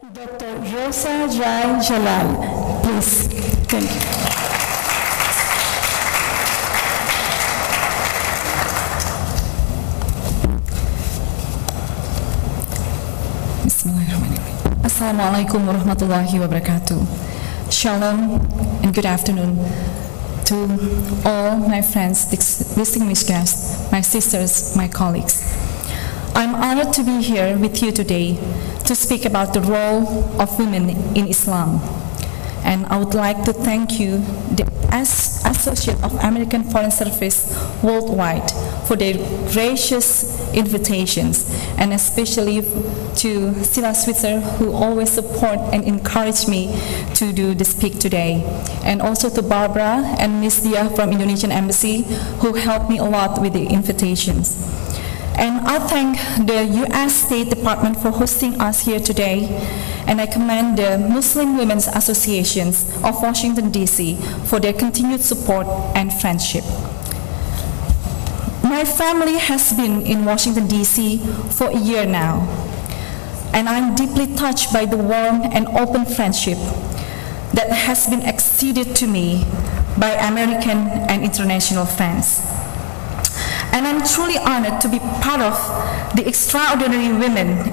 Dr. Rosa Rai Djalal, please. Thank you. Bismillahirrahmanirrahim. Assalamualaikum warahmatullahi wabarakatuh. Shalom and good afternoon to all my friends, distinguished guests, my sisters, my colleagues. I'm honored to be here with you today to speak about the role of women in Islam. And I would like to thank you, the Associate of American Foreign Service worldwide, for their gracious invitations, and especially to Sila Switzer, who always support and encourage me to do the speak today. And also to Barbara and Miss Dia from Indonesian Embassy, who helped me a lot with the invitations. And I thank the U.S. State Department for hosting us here today, and I commend the Muslim Women's Associations of Washington, D.C. for their continued support and friendship. My family has been in Washington, D.C. for a year now, and I'm deeply touched by the warm and open friendship that has been extended to me by American and international friends. And I'm truly honored to be part of the extraordinary women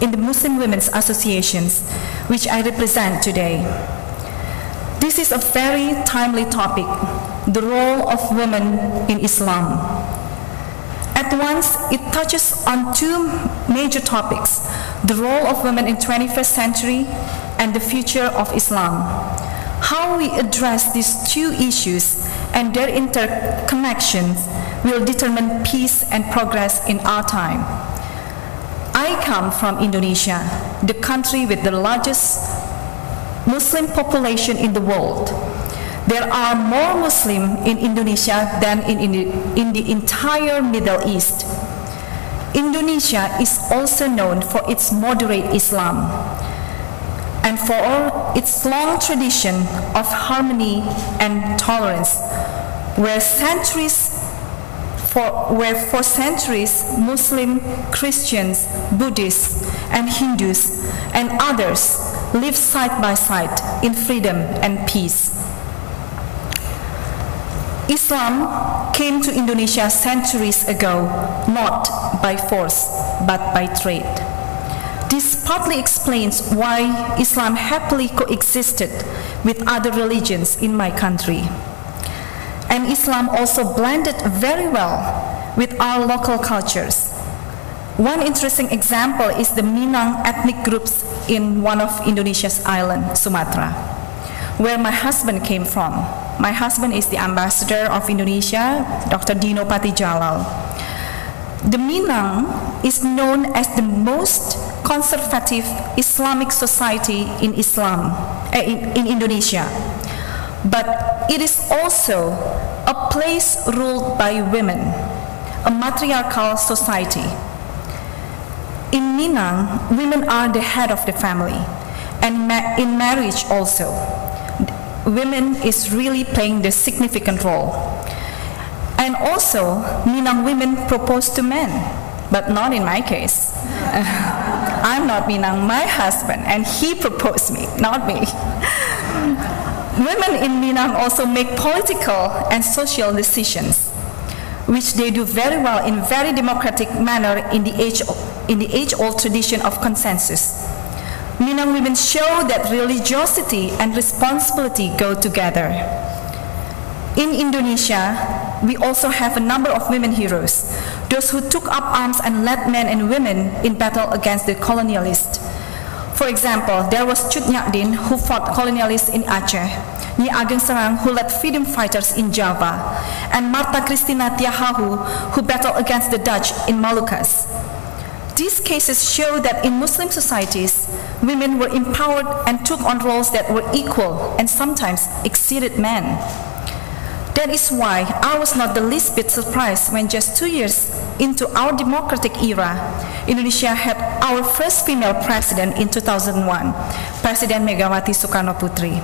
in the Muslim Women's Associations, which I represent today. This is a very timely topic, the role of women in Islam. At once, it touches on two major topics, the role of women in the 21st century and the future of Islam. How we address these two issues and their interconnections will determine peace and progress in our time. I come from Indonesia, the country with the largest Muslim population in the world. There are more Muslims in Indonesia than in the entire Middle East. Indonesia is also known for its moderate Islam and for its long tradition of harmony and tolerance, where for centuries Muslim, Christians, Buddhists, and Hindus and others lived side by side in freedom and peace. Islam came to Indonesia centuries ago, not by force, but by trade. This partly explains why Islam happily coexisted with other religions in my country. And Islam also blended very well with our local cultures. One interesting example is the Minang ethnic groups in one of Indonesia's islands, Sumatra, where my husband came from. My husband is the ambassador of Indonesia, Dr. Dino Patijala. The Minang is known as the most conservative Islamic society in Indonesia. But it is also a place ruled by women, a matriarchal society. In Minang, women are the head of the family, and in marriage also, women is really playing the significant role. And also, Minang women propose to men, but not in my case. I'm not Minang, my husband, and he proposed me, not me. Women in Minang also make political and social decisions, which they do very well in very democratic manner in the age-old tradition of consensus. Minang women show that religiosity and responsibility go together. In Indonesia, we also have a number of women heroes, those who took up arms and led men and women in battle against the colonialists. For example, there was Cut Nyak Dien, who fought colonialists in Aceh, Nyi Ageng Serang, who led freedom fighters in Java, and Marta Christina Tiahahu, who battled against the Dutch in Moluccas. These cases show that in Muslim societies, women were empowered and took on roles that were equal and sometimes exceeded men. That is why I was not the least bit surprised when just 2 years into our democratic era, Indonesia had our first female president in 2001, President Megawati Soekarno Putri.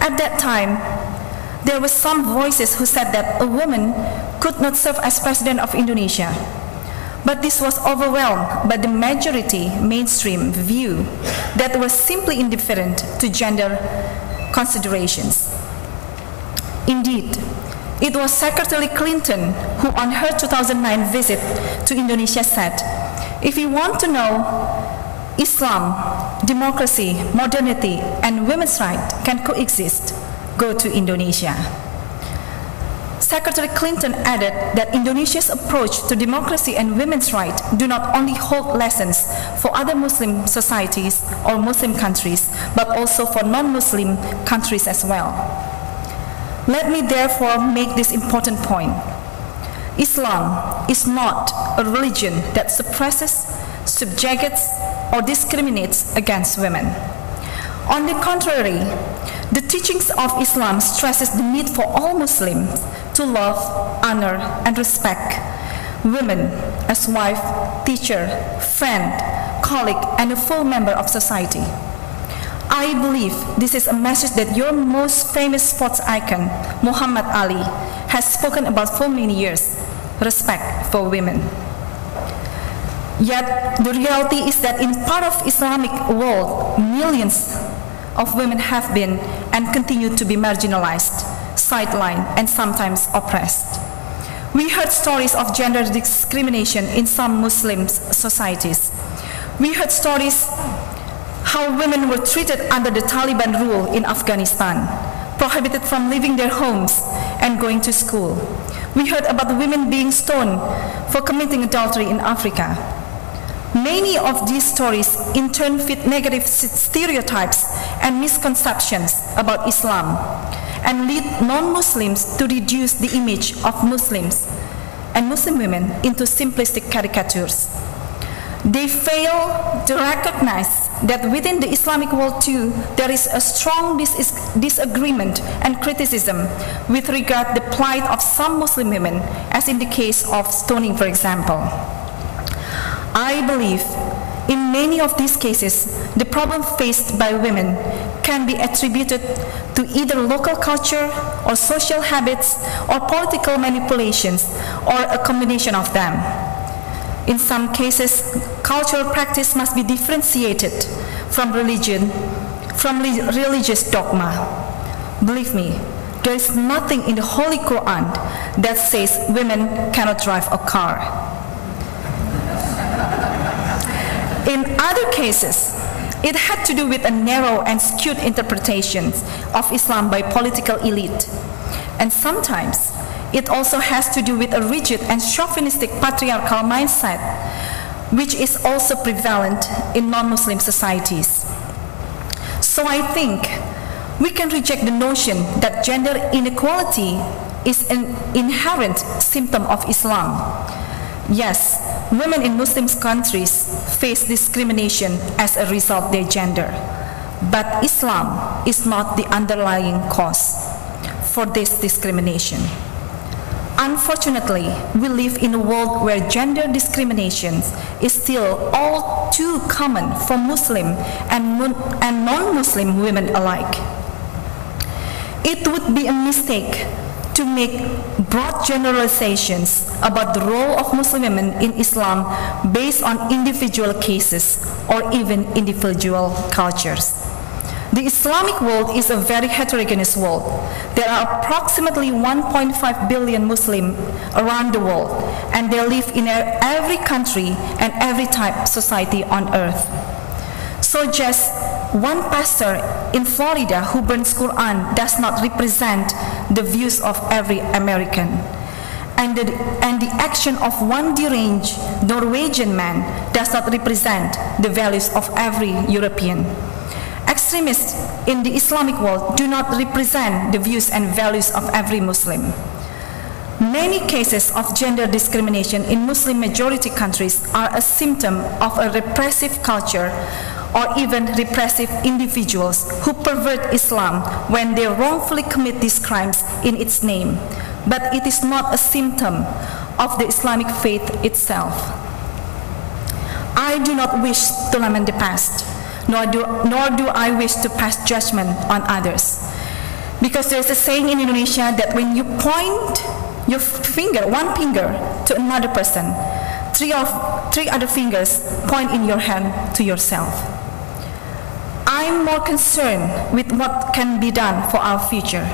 At that time, there were some voices who said that a woman could not serve as president of Indonesia. But this was overwhelmed by the majority mainstream view that was simply indifferent to gender considerations. Indeed, it was Secretary Clinton who on her 2009 visit to Indonesia said, "If you want to know Islam, democracy, modernity, and women's rights can coexist, go to Indonesia." Secretary Clinton added that Indonesia's approach to democracy and women's rights do not only hold lessons for other Muslim societies or Muslim countries, but also for non-Muslim countries as well. Let me therefore make this important point. Islam is not a religion that suppresses, subjugates, or discriminates against women. On the contrary, the teachings of Islam stresses the need for all Muslims to love, honor, and respect women as wife, teacher, friend, colleague, and a full member of society. I believe this is a message that your most famous sports icon, Muhammad Ali, has spoken about for many years: respect for women. Yet the reality is that in part of Islamic world, millions of women have been and continue to be marginalized, sidelined, and sometimes oppressed. We heard stories of gender discrimination in some Muslim societies. We heard stories how women were treated under the Taliban rule in Afghanistan, prohibited from leaving their homes and going to school. We heard about women being stoned for committing adultery in Africa. Many of these stories in turn fit negative stereotypes and misconceptions about Islam and lead non-Muslims to reduce the image of Muslims and Muslim women into simplistic caricatures. They fail to recognize that within the Islamic world too, there is a strong disagreement and criticism with regard to the plight of some Muslim women, as in the case of stoning, for example. I believe in many of these cases, the problem faced by women can be attributed to either local culture or social habits or political manipulations or a combination of them. In some cases, cultural practice must be differentiated from religious dogma. Believe me, there is nothing in the Holy Quran that says women cannot drive a car. In other cases, it had to do with a narrow and skewed interpretation of Islam by political elite. And sometimes, it also has to do with a rigid and chauvinistic patriarchal mindset, which is also prevalent in non-Muslim societies. So I think we can reject the notion that gender inequality is an inherent symptom of Islam. Yes, women in Muslim countries face discrimination as a result of their gender, but Islam is not the underlying cause for this discrimination. Unfortunately, we live in a world where gender discrimination is still all too common for Muslim and non-Muslim women alike. It would be a mistake to make broad generalizations about the role of Muslim women in Islam based on individual cases or even individual cultures. The Islamic world is a very heterogeneous world. There are approximately 1.5 billion Muslims around the world, and they live in every country and every type of society on earth. So just one pastor in Florida who burns Quran does not represent the views of every American. And the action of one deranged Norwegian man does not represent the values of every European. Extremists in the Islamic world do not represent the views and values of every Muslim. Many cases of gender discrimination in Muslim majority countries are a symptom of a repressive culture or even repressive individuals who pervert Islam when they wrongfully commit these crimes in its name. But it is not a symptom of the Islamic faith itself. I do not wish to lament the past, nor do I wish to pass judgment on others. Because there is a saying in Indonesia that when you point your finger, one finger, to another person, three other fingers point in your hand to yourself. I'm more concerned with what can be done for our future.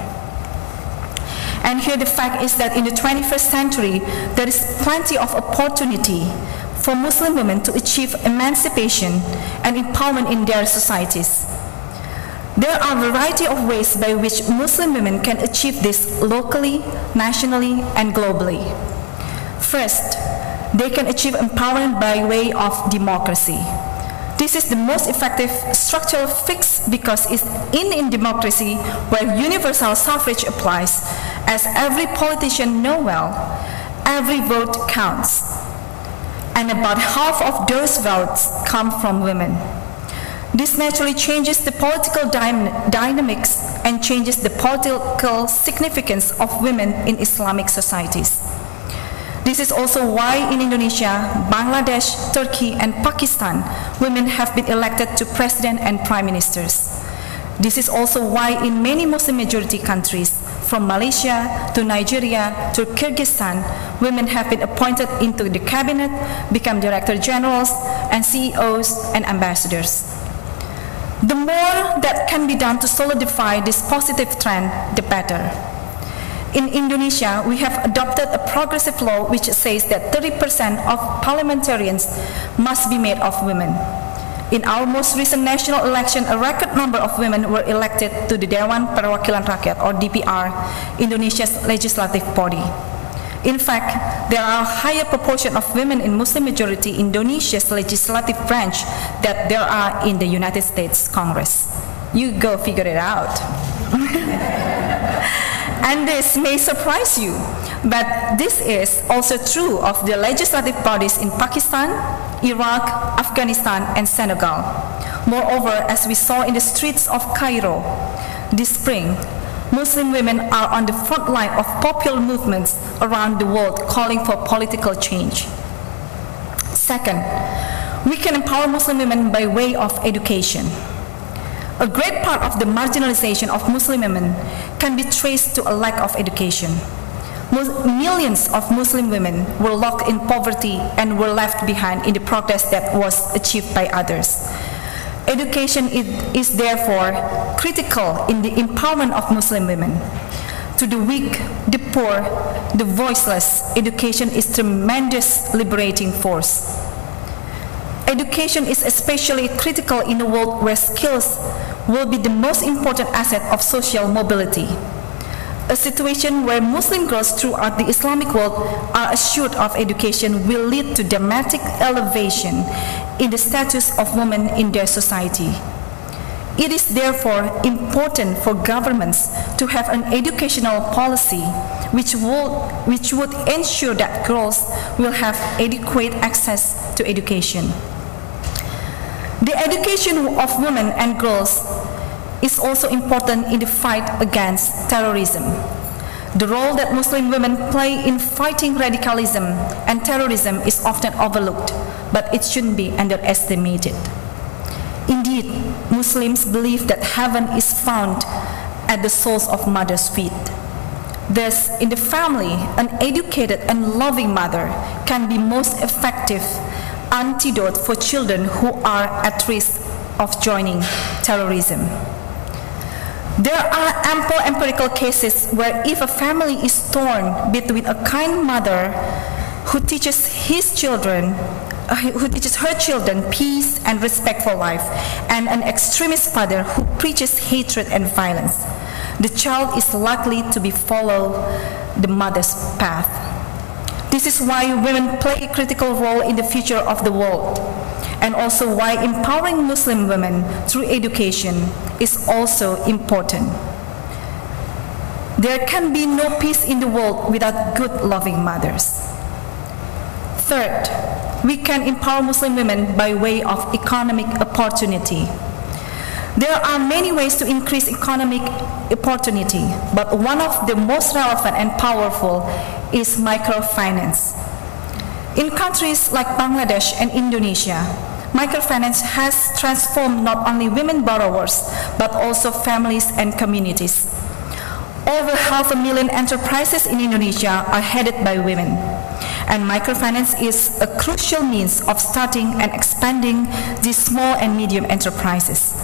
And here the fact is that in the 21st century, there is plenty of opportunity for Muslim women to achieve emancipation and empowerment in their societies. There are a variety of ways by which Muslim women can achieve this locally, nationally, and globally. First, they can achieve empowerment by way of democracy. This is the most effective structural fix because it's in democracy where universal suffrage applies. As every politician knows well, every vote counts. And about half of those votes come from women. This naturally changes the political dynamics and changes the political significance of women in Islamic societies. This is also why in Indonesia, Bangladesh, Turkey, and Pakistan, women have been elected to president and prime ministers. This is also why in many Muslim-majority countries, from Malaysia to Nigeria to Kyrgyzstan, women have been appointed into the cabinet, become director generals, and CEOs and ambassadors. The more that can be done to solidify this positive trend, the better. In Indonesia, we have adopted a progressive law which says that 30% of parliamentarians must be made of women. In our most recent national election, a record number of women were elected to the Dewan Perwakilan Rakyat, or DPR, Indonesia's legislative body. In fact, there are a higher proportion of women in Muslim-majority Indonesia's legislative branch than there are in the United States Congress. You go figure it out. And this may surprise you, but this is also true of the legislative bodies in Pakistan, Iraq, Afghanistan, and Senegal. Moreover, as we saw in the streets of Cairo this spring, Muslim women are on the front line of popular movements around the world calling for political change. Second, we can empower Muslim women by way of education. A great part of the marginalization of Muslim women can be traced to a lack of education. Millions of Muslim women were locked in poverty and were left behind in the progress that was achieved by others. Education is therefore critical in the empowerment of Muslim women. To the weak, the poor, the voiceless, education is a tremendous liberating force. Education is especially critical in a world where skills will be the most important asset of social mobility. A situation where Muslim girls throughout the Islamic world are assured of education will lead to dramatic elevation in the status of women in their society. It is therefore important for governments to have an educational policy which would ensure that girls will have adequate access to education. The education of women and girls is also important in the fight against terrorism. The role that Muslim women play in fighting radicalism and terrorism is often overlooked, but it shouldn't be underestimated. Indeed, Muslims believe that heaven is found at the soles of mother's feet. Thus, in the family, an educated and loving mother can be most effective antidote for children who are at risk of joining terrorism. There are ample empirical cases where if a family is torn between a kind mother who teaches her children peace and respect for life, and an extremist father who preaches hatred and violence, the child is likely to follow the mother's path. This is why women play a critical role in the future of the world, and also why empowering Muslim women through education is also important. There can be no peace in the world without good, loving mothers. Third, we can empower Muslim women by way of economic opportunity. There are many ways to increase economic opportunity, but one of the most relevant and powerful is microfinance. In countries like Bangladesh and Indonesia, microfinance has transformed not only women borrowers, but also families and communities. Over 500,000 enterprises in Indonesia are headed by women. and microfinance is a crucial means of starting and expanding these small and medium enterprises.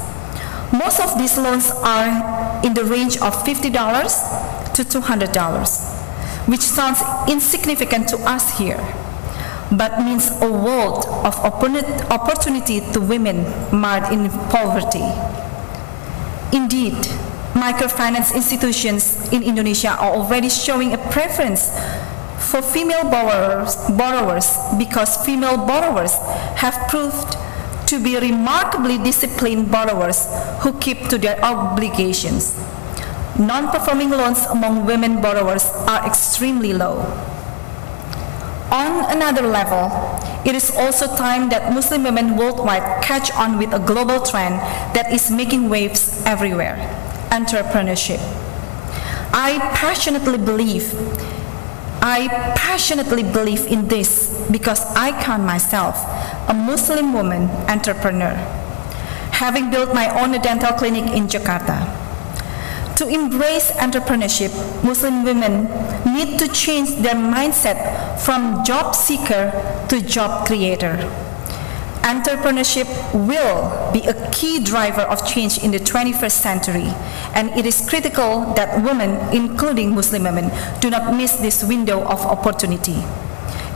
Most of these loans are in the range of $50 to $200, which sounds insignificant to us here, but means a world of opportunity to women marred in poverty. Indeed, microfinance institutions in Indonesia are already showing a preference for female borrowers because female borrowers have proved to be remarkably disciplined borrowers who keep to their obligations. Non-performing loans among women borrowers are extremely low. On another level, it is also time that Muslim women worldwide catch on with a global trend that is making waves everywhere: entrepreneurship. I passionately believe in this because I count myself a Muslim woman entrepreneur, having built my own dental clinic in Jakarta. To embrace entrepreneurship, Muslim women need to change their mindset from job seeker to job creator. Entrepreneurship will be a key driver of change in the 21st century, and it is critical that women, including Muslim women, do not miss this window of opportunity.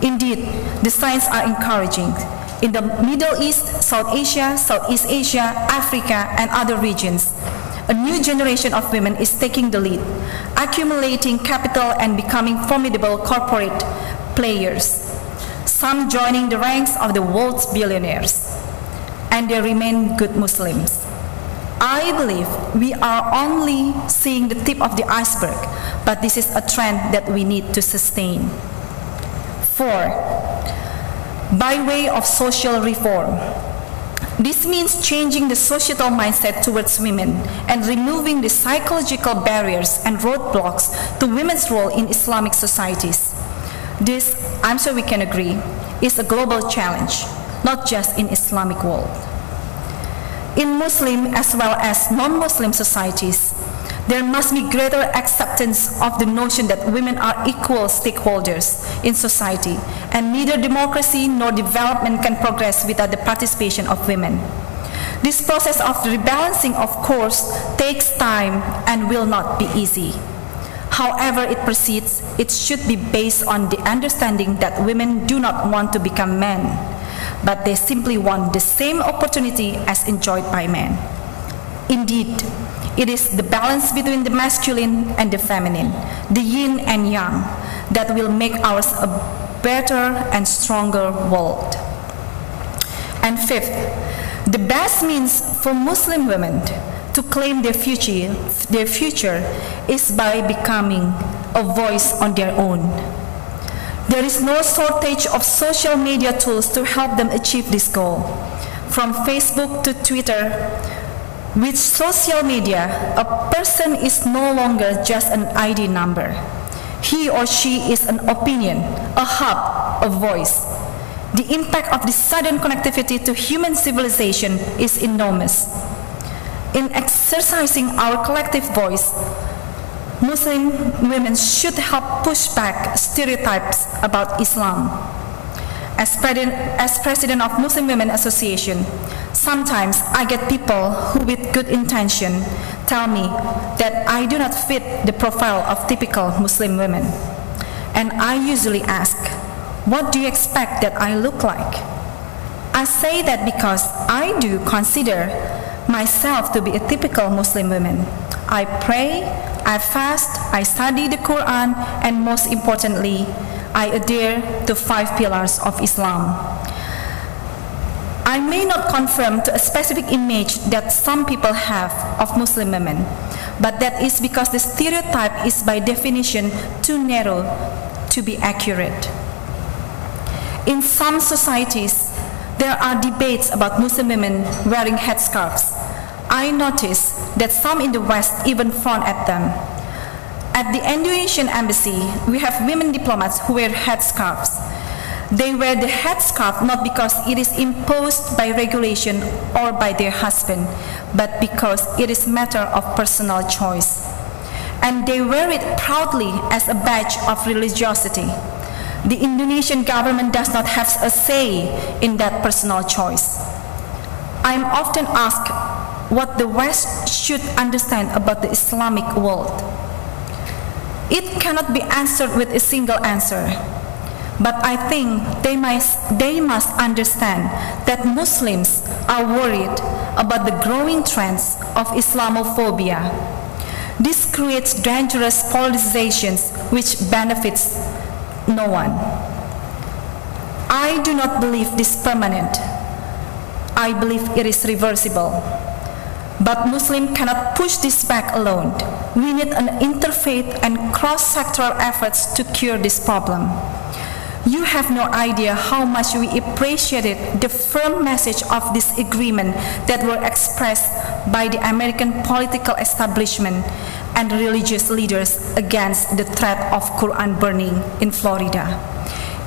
Indeed, the signs are encouraging. In the Middle East, South Asia, Southeast Asia, Africa, and other regions, a new generation of women is taking the lead, accumulating capital and becoming formidable corporate players, some joining the ranks of the world's billionaires, and they remain good Muslims. I believe we are only seeing the tip of the iceberg, but this is a trend that we need to sustain. 4. By way of social reform. This means changing the societal mindset towards women and removing the psychological barriers and roadblocks to women's role in Islamic societies. This, I'm sure we can agree, is a global challenge, not just in Islamic world. In Muslim as well as non-Muslim societies, there must be greater acceptance of the notion that women are equal stakeholders in society, and neither democracy nor development can progress without the participation of women. This process of rebalancing, of course, takes time and will not be easy. However it proceeds, it should be based on the understanding that women do not want to become men, but they simply want the same opportunity as enjoyed by men. Indeed, it is the balance between the masculine and the feminine, the yin and yang, that will make ours a better and stronger world. And 5th, the best means for Muslim women to claim their future is by becoming a voice on their own. There is no shortage of social media tools to help them achieve this goal. From Facebook to Twitter, with social media, a person is no longer just an ID number. He or she is an opinion, a hub, a voice. The impact of this sudden connectivity to human civilization is enormous. In exercising our collective voice, Muslim women should help push back stereotypes about Islam. As president of Muslim Women Association, sometimes I get people who with good intention tell me that I do not fit the profile of typical Muslim women. And I usually ask, what do you expect that I look like? I say that because I do consider myself to be a typical Muslim woman. I pray, I fast, I study the Quran, and most importantly, I adhere to 5 pillars of Islam. I may not conform to a specific image that some people have of Muslim women, but that is because the stereotype is by definition too narrow to be accurate. In some societies, there are debates about Muslim women wearing headscarves. I notice that some in the West even frown at them. At the Indonesian embassy, we have women diplomats who wear headscarves. They wear the headscarf not because it is imposed by regulation or by their husband, but because it is a matter of personal choice. And they wear it proudly as a badge of religiosity. the Indonesian government does not have a say in that personal choice. I am often asked what the West should understand about the Islamic world. It cannot be answered with a single answer, but I think they must understand that Muslims are worried about the growing trends of Islamophobia. This creates dangerous polarizations which benefits no one. I do not believe this permanent. I believe it is reversible. But Muslims cannot push this back alone. We need an interfaith and cross-sectoral efforts to cure this problem. You have no idea how much we appreciated the firm message of this agreement that were expressed by the American political establishment and religious leaders against the threat of Quran burning in Florida,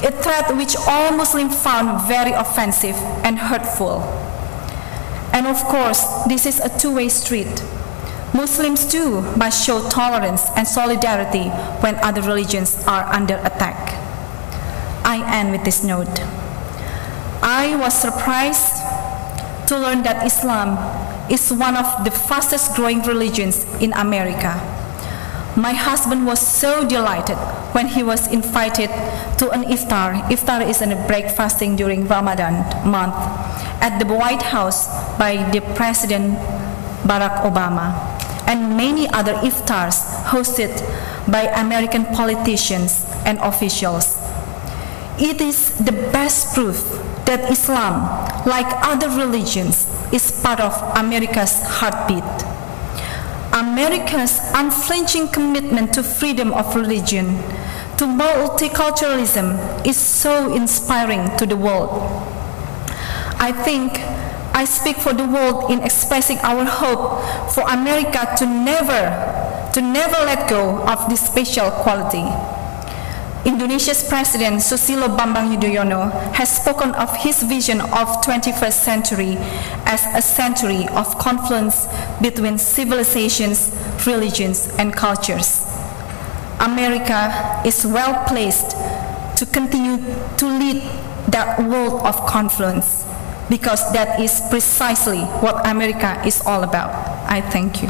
a threat which all Muslims found very offensive and hurtful. And of course, this is a two-way street. Muslims too must show tolerance and solidarity when other religions are under attack. I end with this note. I was surprised to learn that Islam is one of the fastest growing religions in America. My husband was so delighted when he was invited to an iftar. Iftar is a breakfasting during Ramadan month at the White House by the President Barack Obama, and many other iftars hosted by American politicians and officials. It is the best proof that Islam, like other religions, is part of America's heartbeat. America's unflinching commitment to freedom of religion, to multiculturalism, is so inspiring to the world. I think I speak for the world in expressing our hope for America to never let go of this special quality. Indonesia's President Susilo Bambang Yudhoyono has spoken of his vision of 21st century as a century of confluence between civilizations, religions, and cultures. America is well placed to continue to lead that world of confluence, because that is precisely what America is all about. I thank you.